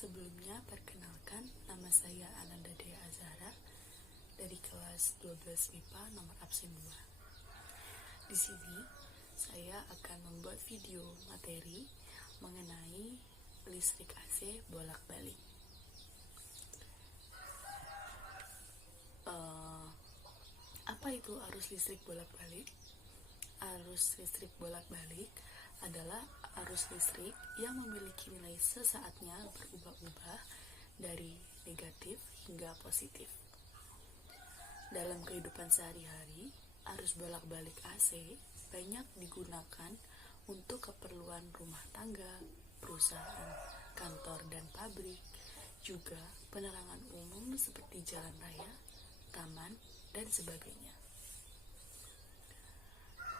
Sebelumnya, perkenalkan, nama saya Ananda Dea Azhara dari kelas 12 MIPA nomor absen 2. Di sini, saya akan membuat video materi mengenai listrik AC bolak-balik. Apa itu arus listrik bolak-balik? Arus listrik bolak-balik adalah arus listrik yang memiliki nilai sesaatnya berubah-ubah dari negatif hingga positif. Dalam kehidupan sehari-hari, arus bolak-balik AC banyak digunakan untuk keperluan rumah tangga, perusahaan, kantor, dan pabrik, juga penerangan umum seperti jalan raya, taman, dan sebagainya.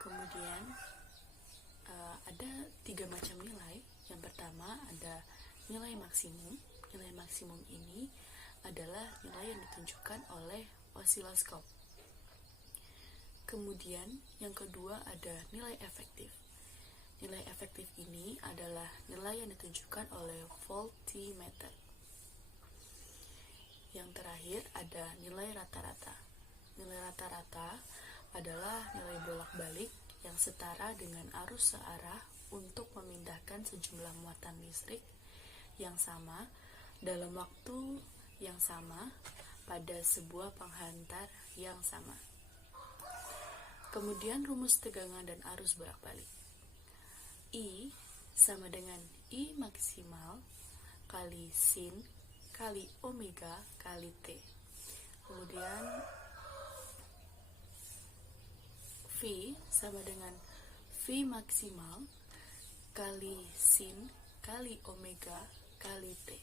Kemudian ada 3 macam nilai. Yang pertama ada nilai maksimum. Nilai maksimum ini adalah nilai yang ditunjukkan oleh osiloskop. Kemudian yang kedua ada nilai efektif. Nilai efektif ini adalah nilai yang ditunjukkan oleh voltmeter. Yang terakhir ada nilai rata-rata. Nilai rata-rata adalah nilai bolak-balik yang setara dengan arus searah untuk memindahkan sejumlah muatan listrik yang sama dalam waktu yang sama pada sebuah penghantar yang sama. Kemudian rumus tegangan dan arus bolak-balik. I sama dengan I maksimal kali sin kali omega kali T. Kemudian V sama dengan V maksimal kali sin kali omega kali T.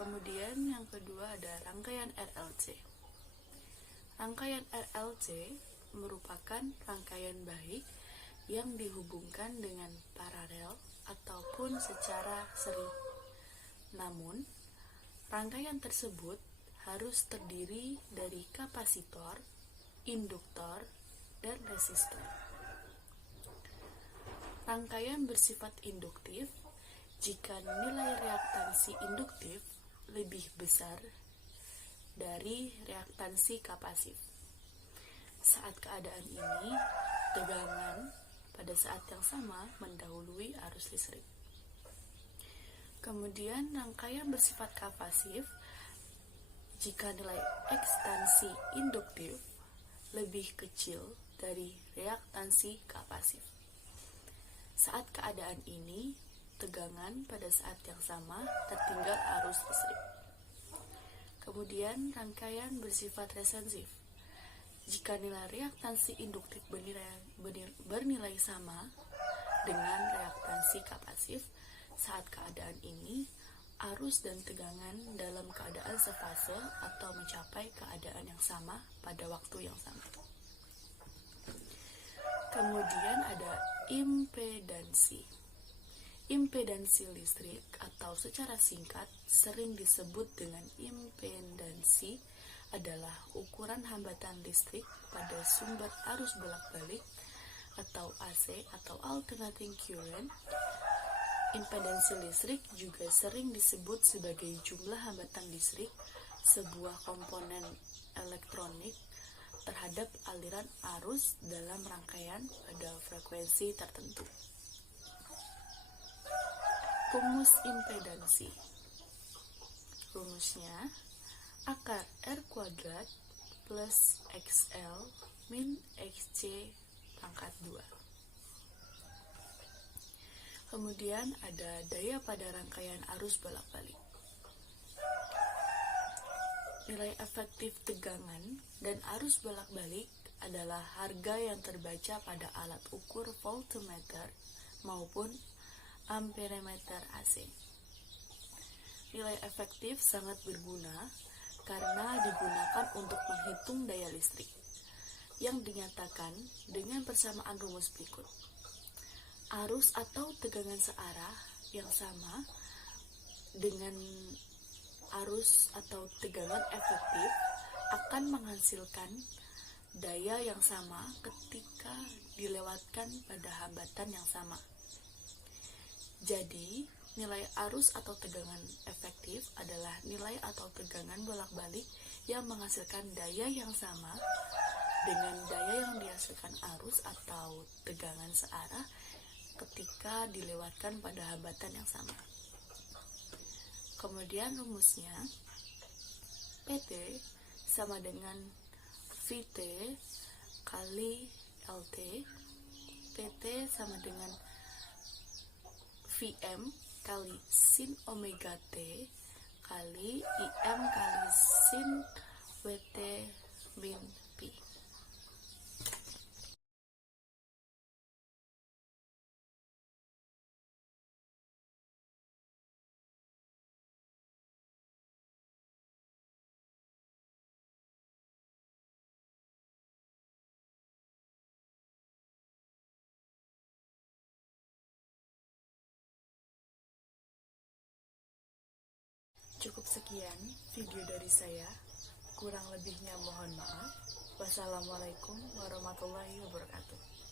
Kemudian yang kedua ada rangkaian RLC. Rangkaian RLC merupakan rangkaian baik yang dihubungkan dengan paralel ataupun secara seri. Namun, rangkaian tersebut harus terdiri dari kapasitor, induktor, dan resistor. Rangkaian bersifat induktif jika nilai reaktansi induktif lebih besar dari reaktansi kapasif. Saat keadaan ini, tegangan pada saat yang sama mendahului arus listrik. Kemudian rangkaian bersifat kapasif jika nilai ekstansi induktif lebih kecil dari reaktansi kapasif. Saat keadaan ini, tegangan pada saat yang sama tertinggal arus listrik. Kemudian rangkaian bersifat resensif. Jika nilai reaktansi induktif bernilai sama dengan reaktansi kapasif, saat keadaan ini, arus dan tegangan dalam keadaan sefase atau mencapai keadaan yang sama pada waktu yang sama. Kemudian ada impedansi. Impedansi listrik atau secara singkat sering disebut dengan impedansi adalah ukuran hambatan listrik pada sumber arus bolak-balik atau AC atau alternating current. Impedansi listrik juga sering disebut sebagai jumlah hambatan listrik sebuah komponen elektronik terhadap aliran arus dalam rangkaian pada frekuensi tertentu. Rumus impedansi. Rumusnya akar R kuadrat plus XL min XC pangkat 2. Kemudian ada daya pada rangkaian arus bolak-balik. Nilai efektif tegangan dan arus bolak-balik adalah harga yang terbaca pada alat ukur voltmeter maupun amperemeter AC. Nilai efektif sangat berguna karena digunakan untuk menghitung daya listrik yang dinyatakan dengan persamaan rumus berikut. Arus atau tegangan searah yang sama dengan arus atau tegangan efektif akan menghasilkan daya yang sama ketika dilewatkan pada hambatan yang sama. Jadi, Nilai arus atau tegangan efektif adalah nilai atau tegangan bolak-balik yang menghasilkan daya yang sama dengan daya yang dihasilkan arus atau tegangan searah ketika dilewatkan pada hambatan yang sama. Kemudian rumusnya, PT sama dengan VT kali LT. PT sama dengan VM kali sin omega T kali IM kali sin WT min Pi. Cukup sekian video dari saya. Kurang lebihnya mohon maaf. Wassalamualaikum warahmatullahi wabarakatuh.